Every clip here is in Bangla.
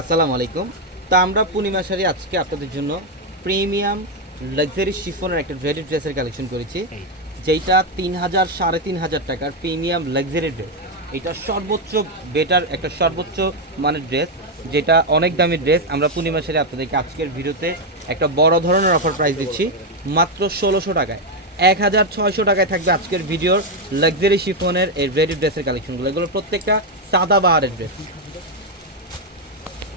আসসালামু আলাইকুম। তো আমরা পূর্ণিমা শাড়ি আজকে আপনাদের জন্য প্রিমিয়াম লাক্সারি শিফনের একটা রেডি ড্রেসের কালেকশন করেছি, যেইটা 3,000 3,500 টাকার প্রিমিয়াম লাক্সারি ড্রেস। এটা সর্বোচ্চ বেটার একটা সর্বোচ্চ মানের ড্রেস, যেটা অনেক দামি ড্রেস। আমরা পূর্ণিমা শাড়ি আপনাদেরকে আজকের ভিডিওতে একটা বড় ধরনের অফার প্রাইস দিচ্ছি মাত্র 1600 টাকায়। 1,600 টাকায় থাকবে আজকের ভিডিওর লাক্সারি শিফনের এই রেডি ড্রেসের কালেকশনগুলো। এগুলো প্রত্যেকটা সাদা বাহারের ড্রেস।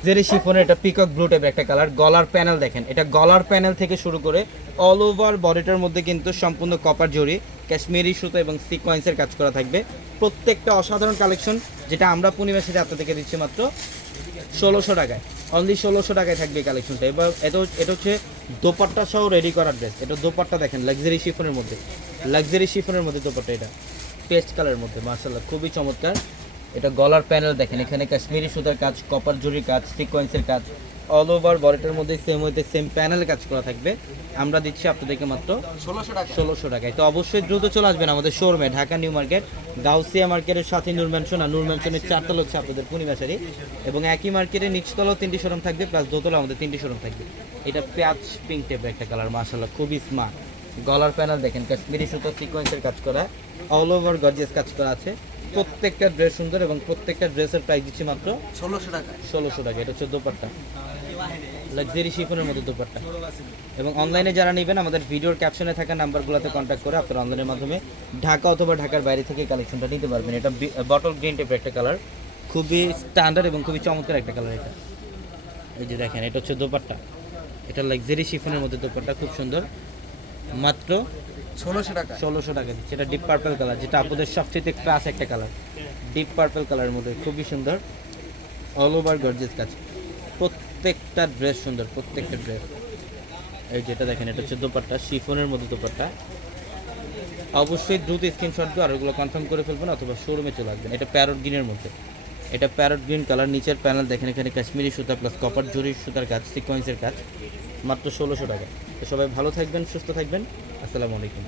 জেরি শিফনের এটা পিকক ব্লু টাইপের একটা কালার। গলার প্যানেল দেখেন, এটা গলার প্যানেল থেকে শুরু করে অল ওভার বডিটার মধ্যে কিন্তু সম্পূর্ণ কপার জরি, কাশ্মীরি সুতো এবং সিকোয়েন্সের কাজ করা থাকবে। প্রত্যেকটা অসাধারণ কালেকশন, যেটা আমরা পূর্ণিমা সাথে আপনাদেরকে দিচ্ছি মাত্র 1600 টাকায়। অনলি 1600 টাকায় থাকবে এই কালেকশনটা। এবার এটা হচ্ছে দোপাট্টা সহ রেডি করার ড্রেস। এটা দোপাট্টা দেখেন লাক্সারি শিফনের মধ্যে, লাক্সারি শিফনের মধ্যে দোপাট্টা, এটা পেস্ট কালারের মধ্যে মার্শাল্লাহ খুবই চমৎকার। এটা গলার প্যানেল দেখেন, এখানে কাশ্মীরি সুতার কাজ, কপার জরির কাজ, সিকোয়েন্সের কাজ, অল ওভার বডিটার মধ্যে সেম প্যানেল কাজ করা থাকবে। আমরা দিচ্ছি আপনাদেরকে মাত্র 1600 টাকায়। তো অবশ্যই দ্রুত চলে আসবেন আমাদের শোরুমে, ঢাকা নিউ মার্কেট, গাউসিয়া মার্কেটের সাথে নূর ম্যানশন, আর নূর ম্যানশনের 4 তলা হচ্ছে আপনাদের পূর্ণিমা শাড়ি, এবং একই মার্কেটের নিচতলাও 3টি শোরুম থাকবে, প্লাস দোতলা আমাদের 3টি শোরুম থাকবে। এটা পেঁয়াজ পিঙ্ক টাইপের একটা কালার, মাশাআল্লাহ খুবই স্মার্ট। গলার প্যানেল দেখেন, কাশ্মীরি সুতো সিকোয়েন্সের কাজ করা, অল ওভার গর্জিয়াস কাজ করা আছে। প্রত্যেকটা ড্রেস সুন্দর এবং প্রত্যেকটা ড্রেসের প্রাইস দিচ্ছি মাত্র 1600 টাকা। 1600 টাকা। এটা হচ্ছে দোপাট্টা, লাক্সারি শিফনের মধ্যে দোপাট্টা। এবং অনলাইনে যারা নেবেন, আমাদের ভিডিওর ক্যাপশনে থাকা নাম্বারগুলোতে কন্ট্যাক্ট করে আপনারা অনলাইনের মাধ্যমে ঢাকা অথবা ঢাকার বাইরে থেকে কালেকশনটা নিতে পারবেন। এটা বটল গ্রিন টাইপের একটা কালার, খুবই স্ট্যান্ডার্ড এবং খুবই চমৎকার একটা কালার। এটা এই যে দেখেন, এটা হচ্ছে দোপাট্টা, এটা লাক্সারি শিফনের মধ্যে দোপাট্টা, খুব সুন্দর। মাত্র 1600 টাকা। 1600 টাকা দিচ্ছে। এটা ডিপ পার্পল কালার, যেটা আপনাদের সবচেয়ে ক্লাস একটা কালার। ডিপ পার্পল কালারের মধ্যে খুবই সুন্দর, অল ওভার গর্জিয়াস কাজ। প্রত্যেকটা ড্রেস সুন্দর, প্রত্যেকটা ড্রেস। এই যেটা দেখেন, এটা হচ্ছে দোপাট্টা, শিফনের মধ্যে দোপাট্টা। অবশ্যই দ্রুত স্ক্রিনশট দিয়ে আর ওগুলো কনফার্ম করে ফেলবেন, অথবা শোরুমে চলে আসবেন। এটা প্যারট গ্রিনের মধ্যে, এটা প্যারট গ্রিন কালার। নিচের প্যানেল দেখেন, এখানে কাশ্মীরি সুতা প্লাস কপার জরির সুতার কাজ, সিকোয়েন্সের কাজ। মাত্র 1600 টাকা। তো সবাই ভালো থাকবেন, সুস্থ থাকবেন। আসসালামু আলাইকুম।